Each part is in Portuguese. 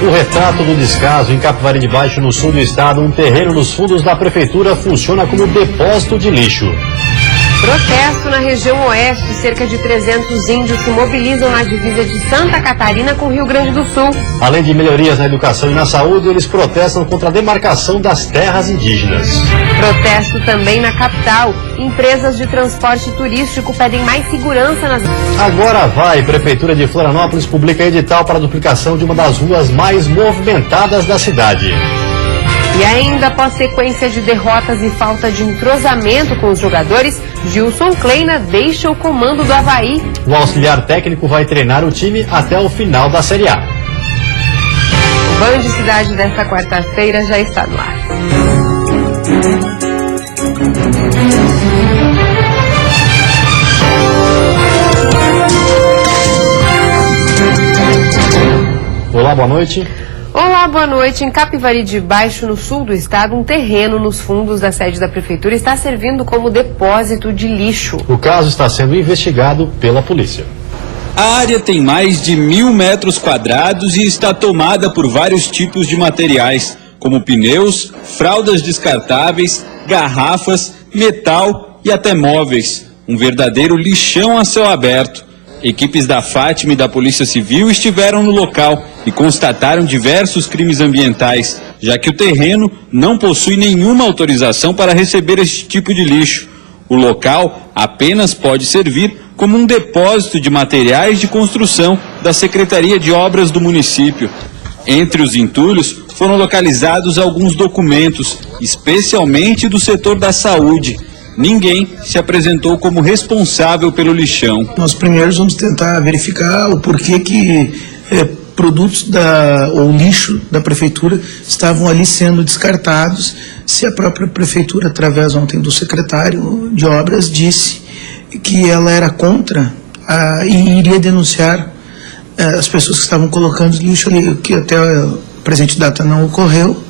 O retrato do descaso em Capivari de Baixo, no sul do estado, um terreno nos fundos da prefeitura funciona como depósito de lixo. Protesto na região oeste, cerca de 300 índios se mobilizam na divisa de Santa Catarina com Rio Grande do Sul. Além de melhorias na educação e na saúde, eles protestam contra a demarcação das terras indígenas. Protesto também na capital. Empresas de transporte turístico pedem mais segurança nas... Agora vai, Prefeitura de Florianópolis publica edital para a duplicação de uma das ruas mais movimentadas da cidade. E ainda, após sequência de derrotas e falta de entrosamento com os jogadores, Gilson Kleina deixa o comando do Avaí. O auxiliar técnico vai treinar o time até o final da Série A. O Band Cidade desta quarta-feira já está no ar. Olá, boa noite. Olá, boa noite. Em Capivari de Baixo, no sul do estado, um terreno nos fundos da sede da prefeitura está servindo como depósito de lixo. O caso está sendo investigado pela polícia. A área tem mais de 1.000 metros quadrados e está tomada por vários tipos de materiais, como pneus, fraldas descartáveis, garrafas, metal e até móveis. Um verdadeiro lixão a céu aberto. Equipes da Fátima e da Polícia Civil estiveram no local e constataram diversos crimes ambientais, já que o terreno não possui nenhuma autorização para receber esse tipo de lixo. O local apenas pode servir como um depósito de materiais de construção da Secretaria de Obras do município. Entre os entulhos foram localizados alguns documentos, especialmente do setor da saúde. Ninguém se apresentou como responsável pelo lixão. Nós primeiro vamos tentar verificar o porquê que produtos ou lixo da prefeitura estavam ali sendo descartados, se a própria prefeitura, através ontem do secretário de obras, disse que ela era contra e iria denunciar as pessoas que estavam colocando lixo ali, que até a presente data não ocorreu,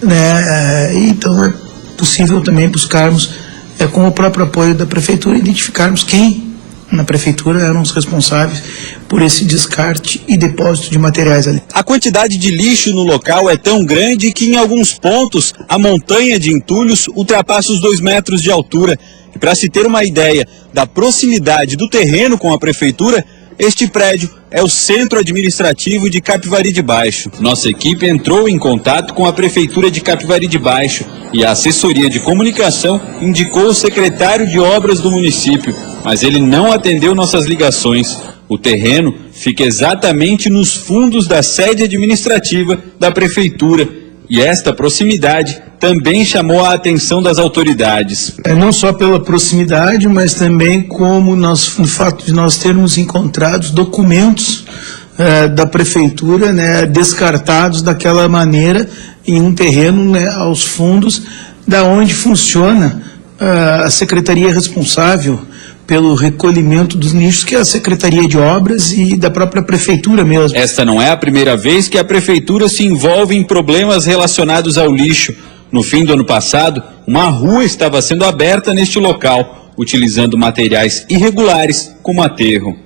né? Então é possível também buscarmos com o próprio apoio da prefeitura, identificarmos quem na prefeitura eram os responsáveis por esse descarte e depósito de materiais ali. A quantidade de lixo no local é tão grande que em alguns pontos a montanha de entulhos ultrapassa os 2 metros de altura. E para se ter uma ideia da proximidade do terreno com a prefeitura, este prédio é o Centro Administrativo de Capivari de Baixo. Nossa equipe entrou em contato com a Prefeitura de Capivari de Baixo e a assessoria de comunicação indicou o secretário de obras do município, mas ele não atendeu nossas ligações. O terreno fica exatamente nos fundos da sede administrativa da Prefeitura e esta proximidade também chamou a atenção das autoridades. Não só pela proximidade, mas também como no fato de nós termos encontrado documentos da prefeitura, né, descartados daquela maneira em um terreno, né, aos fundos, da onde funciona a secretaria responsável pelo recolhimento dos lixos, que é a Secretaria de Obras e da própria Prefeitura mesmo. Esta não é a primeira vez que a Prefeitura se envolve em problemas relacionados ao lixo. No fim do ano passado, uma rua estava sendo aberta neste local, utilizando materiais irregulares como aterro.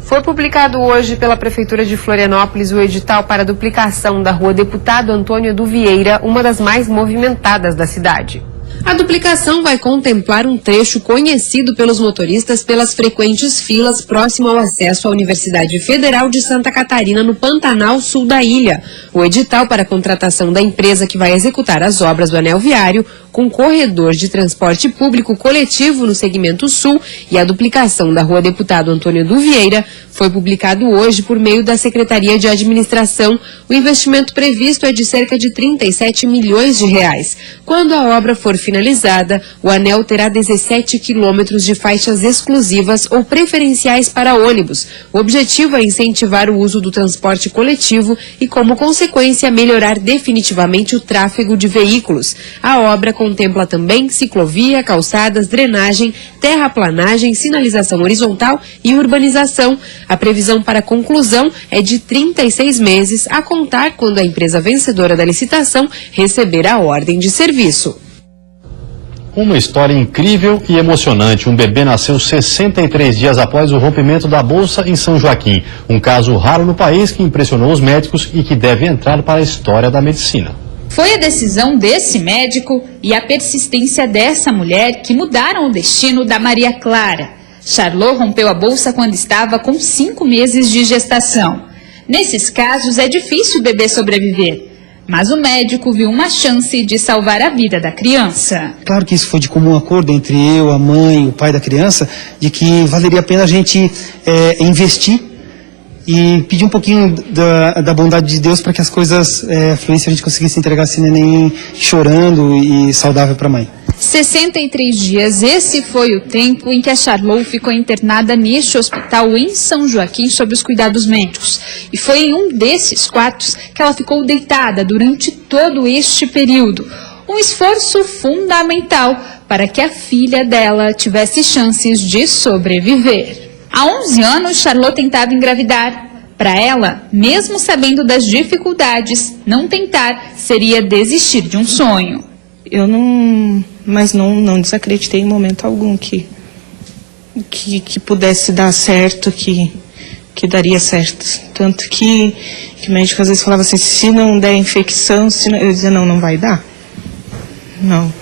Foi publicado hoje pela Prefeitura de Florianópolis o edital para a duplicação da rua Deputado Antônio do Vieira, uma das mais movimentadas da cidade. A duplicação vai contemplar um trecho conhecido pelos motoristas pelas frequentes filas próximo ao acesso à Universidade Federal de Santa Catarina, no Pantanal Sul da ilha. O edital para a contratação da empresa que vai executar as obras do anel viário, com corredor de transporte público coletivo no segmento sul e a duplicação da rua Deputado Antônio do Vieira, foi publicado hoje por meio da Secretaria de Administração. O investimento previsto é de cerca de 37 milhões de reais. Quando a obra for finalizada, o anel terá 17 quilômetros de faixas exclusivas ou preferenciais para ônibus. O objetivo é incentivar o uso do transporte coletivo e, como consequência, melhorar definitivamente o tráfego de veículos. A obra contempla também ciclovia, calçadas, drenagem, terraplanagem, sinalização horizontal e urbanização. A previsão para a conclusão é de 36 meses, a contar quando a empresa vencedora da licitação receber a ordem de serviço. Uma história incrível e emocionante. Um bebê nasceu 63 dias após o rompimento da bolsa em São Joaquim. Um caso raro no país que impressionou os médicos e que deve entrar para a história da medicina. Foi a decisão desse médico e a persistência dessa mulher que mudaram o destino da Maria Clara. Charlot rompeu a bolsa quando estava com 5 meses de gestação. Nesses casos é difícil o bebê sobreviver. Mas o médico viu uma chance de salvar a vida da criança. Claro que isso foi de comum acordo entre eu, a mãe, o pai da criança, de que valeria a pena a gente investir e pedir um pouquinho da bondade de Deus para que as coisas fluíssem, a gente conseguisse entregar esse neném chorando e saudável para a mãe. 63 dias, esse foi o tempo em que a Charlot ficou internada neste hospital em São Joaquim sob os cuidados médicos. E foi em um desses quartos que ela ficou deitada durante todo este período. Um esforço fundamental para que a filha dela tivesse chances de sobreviver. Há 11 anos, Charlot tentava engravidar. Para ela, mesmo sabendo das dificuldades, não tentar seria desistir de um sonho. Eu não desacreditei em momento algum que pudesse dar certo, que daria certo. Tanto que o médico às vezes falava assim, se não der infecção, eu dizia, não vai dar. Não,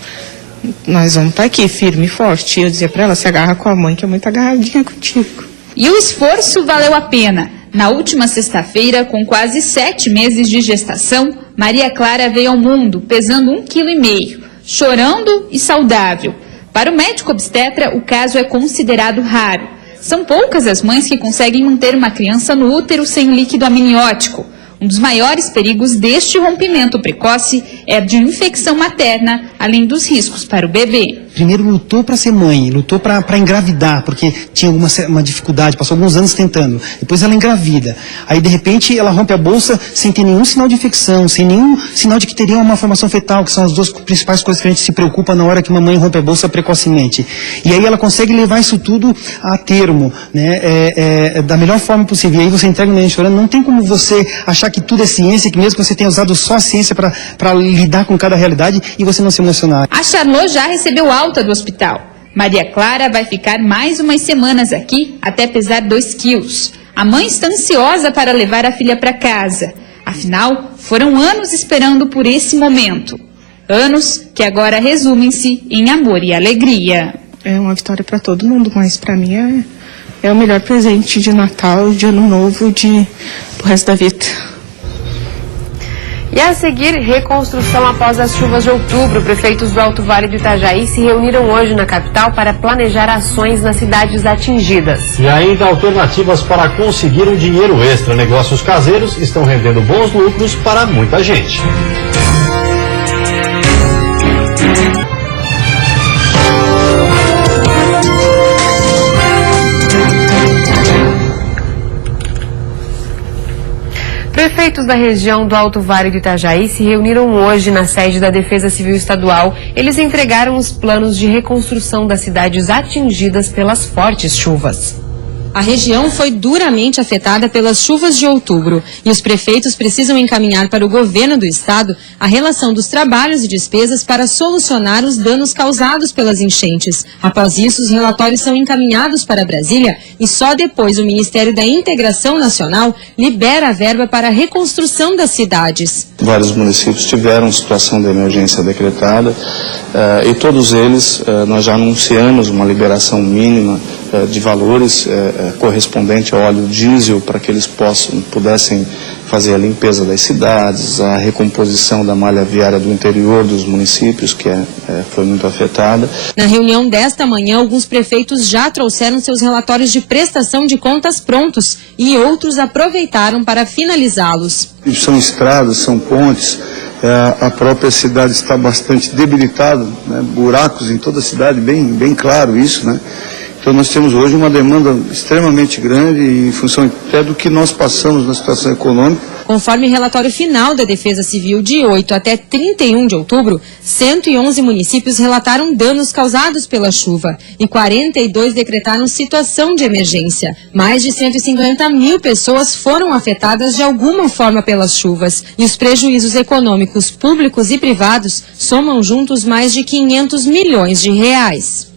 nós vamos estar aqui firme e forte. E eu dizia para ela, se agarra com a mãe, que é muito agarradinha contigo. E o esforço valeu a pena. Na última sexta-feira, com quase 7 meses de gestação, Maria Clara veio ao mundo pesando 1,5 kg, chorando e saudável. Para o médico obstetra, o caso é considerado raro. São poucas as mães que conseguem manter uma criança no útero sem líquido amniótico. Um dos maiores perigos deste rompimento precoce é a de infecção materna, além dos riscos para o bebê. Primeiro lutou para ser mãe, lutou para engravidar, porque tinha uma dificuldade, passou alguns anos tentando. Depois ela engravida. Aí, de repente, ela rompe a bolsa sem ter nenhum sinal de infecção, sem nenhum sinal de que teria uma formação fetal, que são as duas principais coisas que a gente se preocupa na hora que uma mãe rompe a bolsa precocemente. E aí ela consegue levar isso tudo a termo, né, da melhor forma possível. E aí você entrega o neném chorando, não tem como você achar que tudo é ciência, que mesmo que você tenha usado só a ciência para lidar com cada realidade e você não se emocionar. A Charlot já recebeu alta do hospital. Maria Clara vai ficar mais umas semanas aqui até pesar 2 quilos. A mãe está ansiosa para levar a filha para casa. Afinal, foram anos esperando por esse momento. Anos que agora resumem-se em amor e alegria. É uma vitória para todo mundo, mas para mim é o melhor presente de Natal, de Ano Novo, pro resto da vida. E a seguir, reconstrução após as chuvas de outubro. Prefeitos do Alto Vale do Itajaí se reuniram hoje na capital para planejar ações nas cidades atingidas. E ainda alternativas para conseguir um dinheiro extra. Negócios caseiros estão rendendo bons lucros para muita gente. Prefeitos da região do Alto Vale do Itajaí se reuniram hoje na sede da Defesa Civil Estadual. Eles entregaram os planos de reconstrução das cidades atingidas pelas fortes chuvas. A região foi duramente afetada pelas chuvas de outubro e os prefeitos precisam encaminhar para o governo do estado a relação dos trabalhos e despesas para solucionar os danos causados pelas enchentes. Após isso, os relatórios são encaminhados para Brasília e só depois o Ministério da Integração Nacional libera a verba para a reconstrução das cidades. Vários municípios tiveram situação de emergência decretada e todos eles nós já anunciamos uma liberação mínima de valores correspondente ao óleo diesel para que eles pudessem fazer a limpeza das cidades, a recomposição da malha viária do interior dos municípios, que foi muito afetada. Na reunião desta manhã, alguns prefeitos já trouxeram seus relatórios de prestação de contas prontos e outros aproveitaram para finalizá-los. São estradas, são pontes, a própria cidade está bastante debilitada, né? Buracos em toda a cidade, bem claro isso, né? Então nós temos hoje uma demanda extremamente grande em função até do que nós passamos na situação econômica. Conforme relatório final da Defesa Civil de 8 até 31 de outubro, 111 municípios relataram danos causados pela chuva e 42 decretaram situação de emergência. Mais de 150 mil pessoas foram afetadas de alguma forma pelas chuvas e os prejuízos econômicos públicos e privados somam juntos mais de 500 milhões de reais.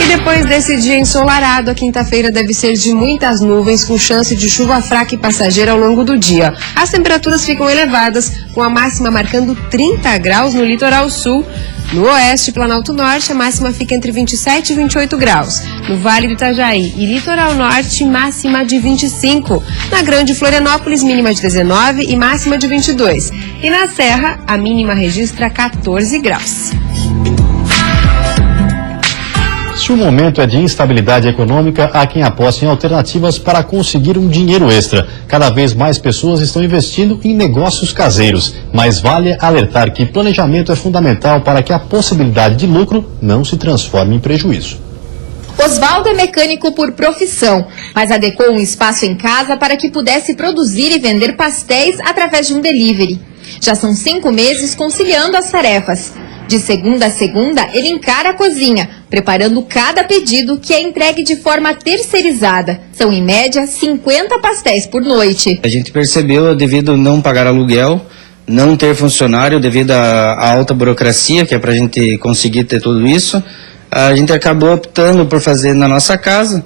E depois desse dia ensolarado, a quinta-feira deve ser de muitas nuvens, com chance de chuva fraca e passageira ao longo do dia. As temperaturas ficam elevadas, com a máxima marcando 30 graus no litoral sul. No oeste e Planalto Norte, a máxima fica entre 27 e 28 graus. No Vale do Itajaí e Litoral Norte, máxima de 25. Na Grande Florianópolis, mínima de 19 e máxima de 22. E na Serra, a mínima registra 14 graus. Se o momento é de instabilidade econômica, há quem aposte em alternativas para conseguir um dinheiro extra. Cada vez mais pessoas estão investindo em negócios caseiros, mas vale alertar que planejamento é fundamental para que a possibilidade de lucro não se transforme em prejuízo. Osvaldo é mecânico por profissão, mas adequou um espaço em casa para que pudesse produzir e vender pastéis através de um delivery. Já são 5 meses conciliando as tarefas. De segunda a segunda, ele encara a cozinha, preparando cada pedido que é entregue de forma terceirizada. São, em média, 50 pastéis por noite. A gente percebeu, devido a não pagar aluguel, não ter funcionário, devido à alta burocracia, que é para a gente conseguir ter tudo isso, a gente acabou optando por fazer na nossa casa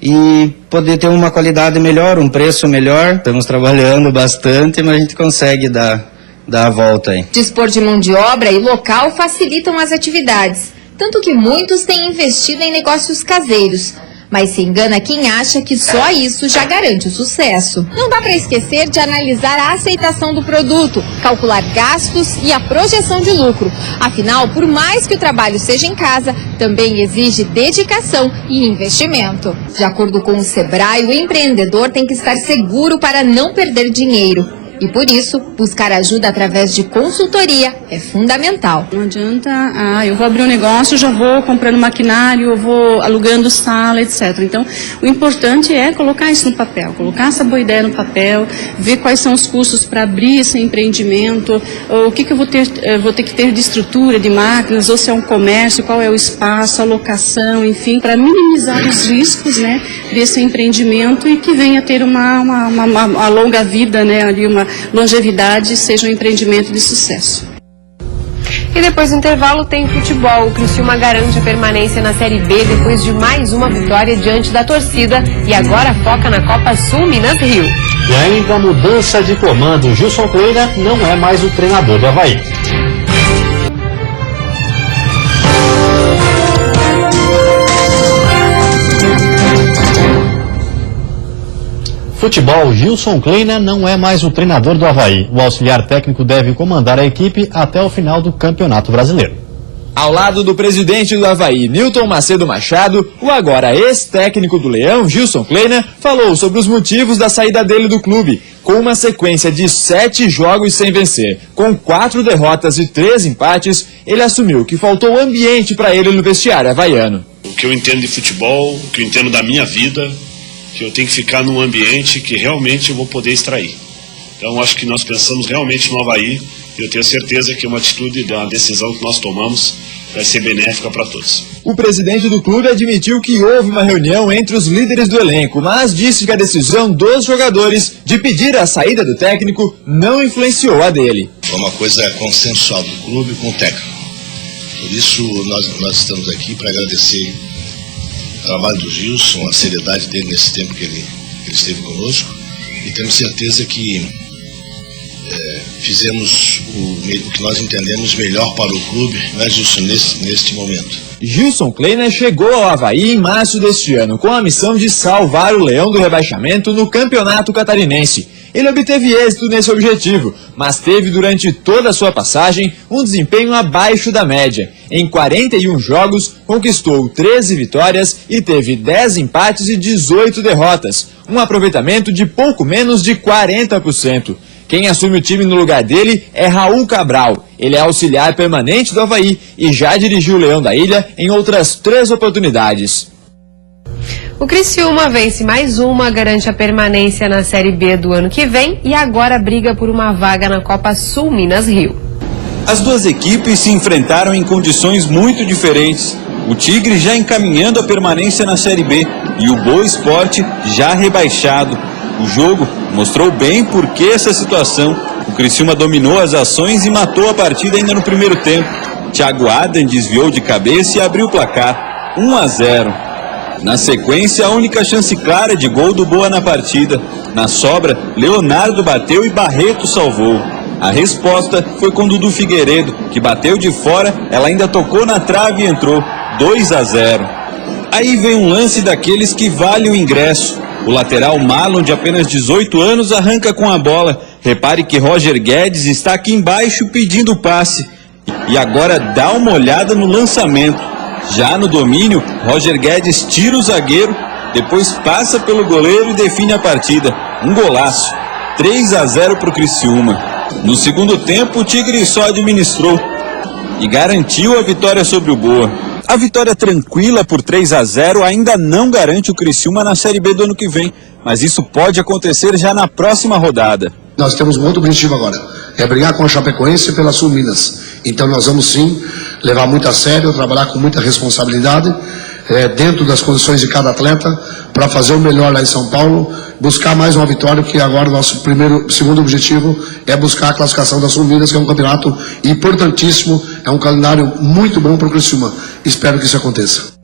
e poder ter uma qualidade melhor, um preço melhor. Estamos trabalhando bastante, mas a gente consegue dar a volta aí. Dispor de mão de obra e local facilitam as atividades, tanto que muitos têm investido em negócios caseiros. Mas se engana quem acha que só isso já garante o sucesso. Não dá para esquecer de analisar a aceitação do produto, calcular gastos e a projeção de lucro. Afinal, por mais que o trabalho seja em casa, também exige dedicação e investimento. De acordo com o Sebrae, o empreendedor tem que estar seguro para não perder dinheiro. E por isso, buscar ajuda através de consultoria é fundamental. Não adianta, eu vou abrir um negócio, já vou comprando maquinário, eu vou alugando sala, etc. Então, o importante é colocar isso no papel, colocar essa boa ideia no papel, ver quais são os custos para abrir esse empreendimento, o que eu vou ter que ter de estrutura, de máquinas, ou se é um comércio, qual é o espaço, a locação, enfim, para minimizar os riscos, né, desse empreendimento e que venha ter uma longa vida, né, ali uma longevidade, seja um empreendimento de sucesso. E depois do intervalo tem futebol. O Criciúma garante a permanência na Série B depois de mais uma vitória diante da torcida e agora foca na Copa Sul Minas Rio. E ainda a mudança de comando. Gilson Kleina não é mais o treinador do Avaí. Futebol, Gilson Kleina não é mais o treinador do Avaí. O auxiliar técnico deve comandar a equipe até o final do Campeonato Brasileiro. Ao lado do presidente do Avaí, Nilton Macedo Machado, o agora ex-técnico do Leão, Gilson Kleina, falou sobre os motivos da saída dele do clube, com uma sequência de 7 jogos sem vencer. Com 4 derrotas e 3 empates, ele assumiu que faltou ambiente para ele no vestiário havaiano. O que eu entendo de futebol, o que eu entendo da minha vida, que eu tenho que ficar num ambiente que realmente eu vou poder extrair. Então acho que nós pensamos realmente no Avaí e eu tenho certeza que uma atitude, uma decisão que nós tomamos vai ser benéfica para todos. O presidente do clube admitiu que houve uma reunião entre os líderes do elenco, mas disse que a decisão dos jogadores de pedir a saída do técnico não influenciou a dele. Foi uma coisa consensual do clube com o técnico. Por isso nós estamos aqui para agradecer o trabalho do Gilson, a seriedade dele nesse tempo que ele esteve conosco, e temos certeza que fizemos o que nós entendemos melhor para o clube, né, Gilson, neste momento. Gilson Kleina chegou ao Avaí em março deste ano com a missão de salvar o Leão do rebaixamento no Campeonato Catarinense. Ele obteve êxito nesse objetivo, mas teve durante toda a sua passagem um desempenho abaixo da média. Em 41 jogos, conquistou 13 vitórias e teve 10 empates e 18 derrotas, um aproveitamento de pouco menos de 40%. Quem assume o time no lugar dele é Raul Cabral. Ele é auxiliar permanente do Avaí e já dirigiu o Leão da Ilha em outras 3 oportunidades. O Criciúma vence mais uma, garante a permanência na Série B do ano que vem e agora briga por uma vaga na Copa Sul Minas Rio. As duas equipes se enfrentaram em condições muito diferentes. O Tigre já encaminhando a permanência na Série B e o Boa Esporte já rebaixado. O jogo mostrou bem por que essa situação. O Criciúma dominou as ações e matou a partida ainda no primeiro tempo. Thiago Adam desviou de cabeça e abriu o placar, 1-0. Na sequência, a única chance clara de gol do Boa na partida. Na sobra, Leonardo bateu e Barreto salvou. A resposta foi com Dudu Figueiredo, que bateu de fora, ela ainda tocou na trave e entrou, 2-0. Aí vem um lance daqueles que vale o ingresso. O lateral Marlon, de apenas 18 anos, arranca com a bola. Repare que Roger Guedes está aqui embaixo pedindo passe. E agora dá uma olhada no lançamento. Já no domínio, Roger Guedes tira o zagueiro, depois passa pelo goleiro e define a partida. Um golaço. 3-0 para o Criciúma. No segundo tempo, o Tigre só administrou e garantiu a vitória sobre o Boa. A vitória tranquila por 3-0 ainda não garante o Criciúma na Série B do ano que vem, mas isso pode acontecer já na próxima rodada. Nós temos um outro objetivo agora, é brigar com a Chapecoense pela Sul Minas. Então nós vamos sim levar muito a sério, trabalhar com muita responsabilidade, dentro das condições de cada atleta, para fazer o melhor lá em São Paulo, buscar mais uma vitória, porque agora o nosso segundo objetivo é buscar a classificação da Sul Minas, que é um campeonato importantíssimo, é um calendário muito bom para o Criciúma. Espero que isso aconteça.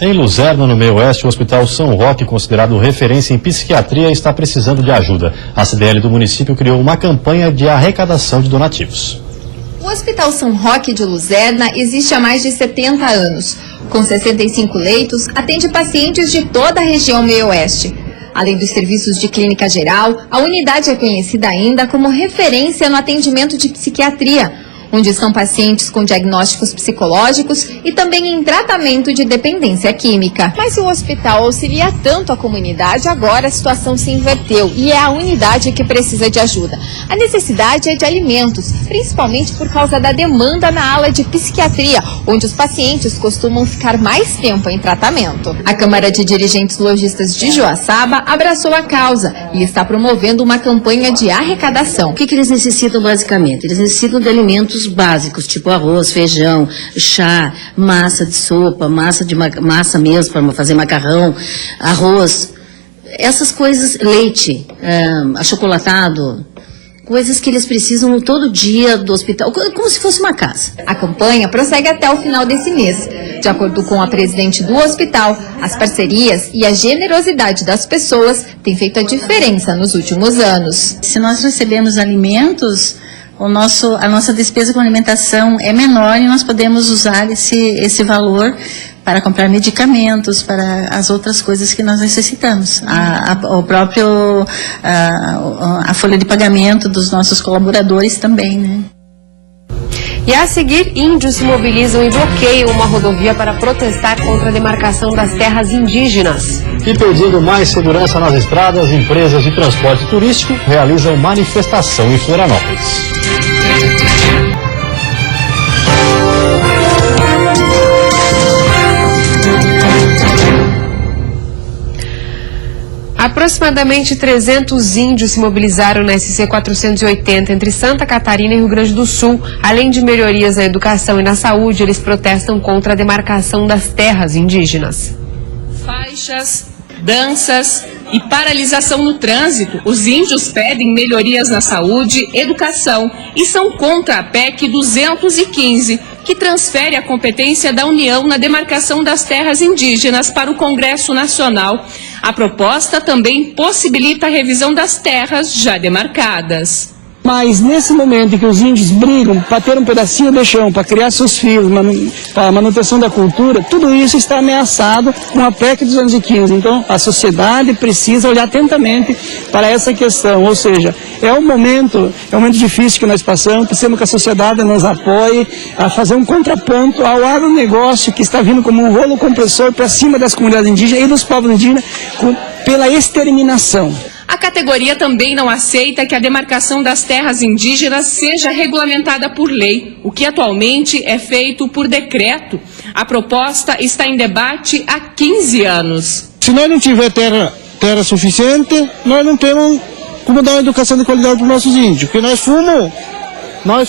Em Luzerna, no meio oeste, o Hospital São Roque, considerado referência em psiquiatria, está precisando de ajuda. A CDL do município criou uma campanha de arrecadação de donativos. O Hospital São Roque de Luzerna existe há mais de 70 anos. Com 65 leitos, atende pacientes de toda a região meio-oeste. Além dos serviços de clínica geral, a unidade é conhecida ainda como referência no atendimento de psiquiatria, onde estão pacientes com diagnósticos psicológicos e também em tratamento de dependência química. Mas se o hospital auxilia tanto a comunidade, agora a situação se inverteu e é a unidade que precisa de ajuda. A necessidade é de alimentos, principalmente por causa da demanda na ala de psiquiatria, onde os pacientes costumam ficar mais tempo em tratamento. A Câmara de Dirigentes Lojistas de Joaçaba abraçou a causa e está promovendo uma campanha de arrecadação. O que eles necessitam basicamente? Eles necessitam de alimentos básicos, tipo arroz, feijão, chá, massa de sopa, massa mesmo para fazer macarrão, arroz, essas coisas, leite, achocolatado, coisas que eles precisam todo dia do hospital, como se fosse uma casa. A campanha prossegue até o final desse mês. De acordo com a presidente do hospital, as parcerias e a generosidade das pessoas têm feito a diferença nos últimos anos. Se nós recebemos alimentos, a nossa despesa com alimentação é menor e nós podemos usar esse valor para comprar medicamentos, para as outras coisas que nós necessitamos. A folha de pagamento dos nossos colaboradores também, né? E a seguir, índios se mobilizam e bloqueiam uma rodovia para protestar contra a demarcação das terras indígenas. E pedindo mais segurança nas estradas, empresas de transporte turístico realizam manifestação em Florianópolis. Aproximadamente 300 índios se mobilizaram na SC 480 entre Santa Catarina e Rio Grande do Sul. Além de melhorias na educação e na saúde, eles protestam contra a demarcação das terras indígenas. Faixas, danças e paralisação no trânsito. Os índios pedem melhorias na saúde, educação e são contra a PEC 215, que transfere a competência da União na demarcação das terras indígenas para o Congresso Nacional. A proposta também possibilita a revisão das terras já demarcadas. Mas nesse momento em que os índios brigam para ter um pedacinho de chão, para criar seus filhos, para a manutenção da cultura, tudo isso está ameaçado com a PEC 215. Então a sociedade precisa olhar atentamente para essa questão, ou seja, é um momento difícil que nós passamos, precisamos que a sociedade nos apoie a fazer um contraponto ao agronegócio que está vindo como um rolo compressor para cima das comunidades indígenas e dos povos indígenas pela exterminação. A categoria também não aceita que a demarcação das terras indígenas seja regulamentada por lei, o que atualmente é feito por decreto. A proposta está em debate há 15 anos. Se nós não tiver terra suficiente, nós não temos como dar uma educação de qualidade para os nossos índios, porque nós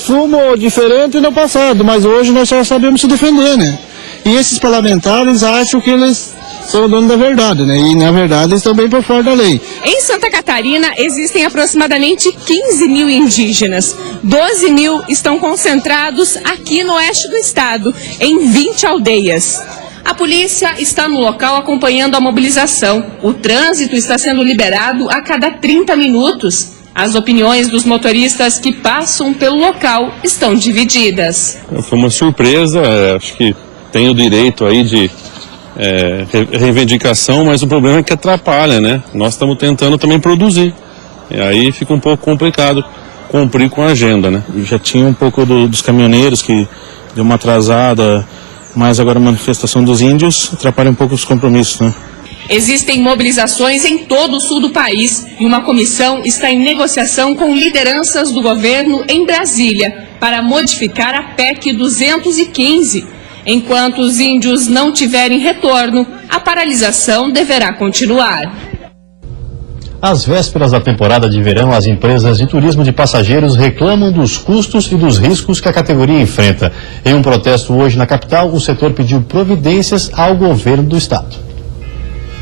fomos diferente no passado, mas hoje nós só sabemos se defender, né? E esses parlamentares acham que eles são donos da verdade, né? E na verdade eles estão bem por fora da lei. Em Santa Catarina existem aproximadamente 15 mil indígenas. 12 mil estão concentrados aqui no oeste do estado, em 20 aldeias. A polícia está no local acompanhando a mobilização. O trânsito está sendo liberado a cada 30 minutos. As opiniões dos motoristas que passam pelo local estão divididas. Foi uma surpresa, acho que tem o direito aí de reivindicação, mas o problema é que atrapalha, né? Nós estamos tentando também produzir, e aí fica um pouco complicado cumprir com a agenda, né? Já tinha um pouco dos caminhoneiros que deu uma atrasada, mas agora a manifestação dos índios atrapalha um pouco os compromissos, né? Existem mobilizações em todo o sul do país e uma comissão está em negociação com lideranças do governo em Brasília para modificar a PEC 215. Enquanto os índios não tiverem retorno, a paralisação deverá continuar. Às vésperas da temporada de verão, as empresas de turismo de passageiros reclamam dos custos e dos riscos que a categoria enfrenta. Em um protesto hoje na capital, o setor pediu providências ao governo do estado.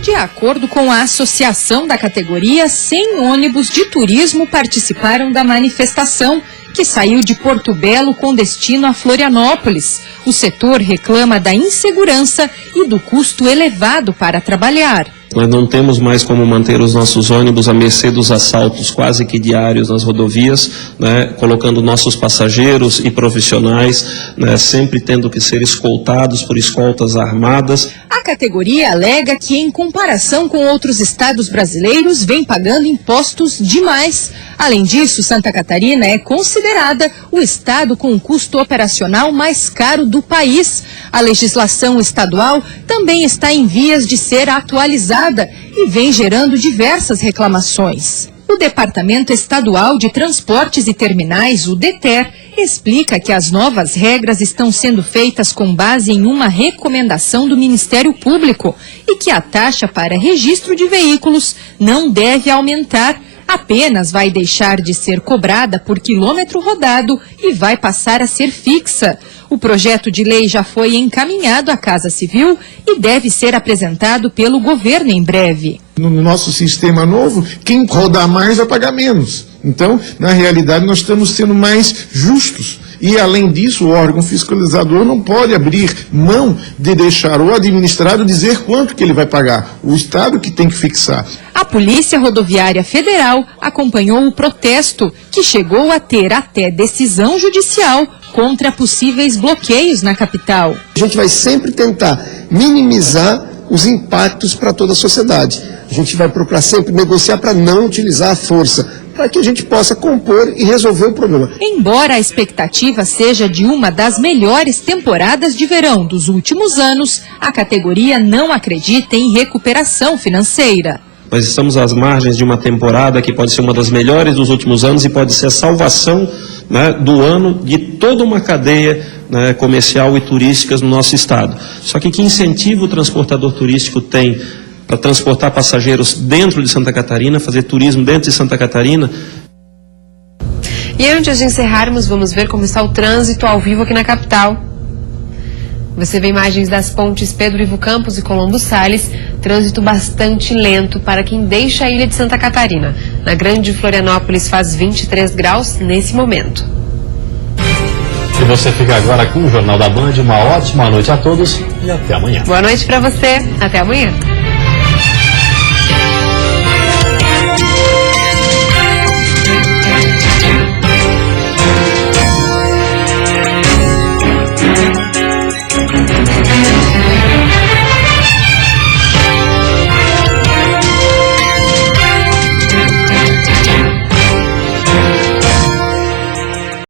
De acordo com a associação da categoria, 100 ônibus de turismo participaram da manifestação, que saiu de Porto Belo com destino a Florianópolis. O setor reclama da insegurança e do custo elevado para trabalhar. Nós não temos mais como manter os nossos ônibus à mercê dos assaltos quase que diários nas rodovias, né, colocando nossos passageiros e profissionais, né, sempre tendo que ser escoltados por escoltas armadas. A categoria alega que, em comparação com outros estados brasileiros, vem pagando impostos demais. Além disso, Santa Catarina é considerada o estado com o custo operacional mais caro do país. A legislação estadual também está em vias de ser atualizada e vem gerando diversas reclamações. O Departamento Estadual de Transportes e Terminais, o DETER, explica que as novas regras estão sendo feitas com base em uma recomendação do Ministério Público e que a taxa para registro de veículos não deve aumentar, apenas vai deixar de ser cobrada por quilômetro rodado e vai passar a ser fixa. O projeto de lei já foi encaminhado à Casa Civil e deve ser apresentado pelo governo em breve. No nosso sistema novo, quem rodar mais vai pagar menos. Então, na realidade, nós estamos sendo mais justos. E, além disso, o órgão fiscalizador não pode abrir mão de deixar o administrado dizer quanto que ele vai pagar. O Estado que tem que fixar. A Polícia Rodoviária Federal acompanhou o protesto, que chegou a ter até decisão judicial contra possíveis bloqueios na capital. A gente vai sempre tentar minimizar os impactos para toda a sociedade. A gente vai procurar sempre negociar para não utilizar a força, para que a gente possa compor e resolver o problema. Embora a expectativa seja de uma das melhores temporadas de verão dos últimos anos, a categoria não acredita em recuperação financeira. Nós estamos às margens de uma temporada que pode ser uma das melhores dos últimos anos e pode ser a salvação, né, do ano de toda uma cadeia, né, comercial e turística no nosso estado. Só que incentivo o transportador turístico tem para transportar passageiros dentro de Santa Catarina, fazer turismo dentro de Santa Catarina? E antes de encerrarmos, vamos ver como está o trânsito ao vivo aqui na capital. Você vê imagens das pontes Pedro Ivo Campos e Colombo Salles, trânsito bastante lento para quem deixa a ilha de Santa Catarina. Na Grande Florianópolis faz 23 graus nesse momento. E você fica agora com o Jornal da Band. Uma ótima noite a todos e até amanhã. Boa noite para você. Até amanhã.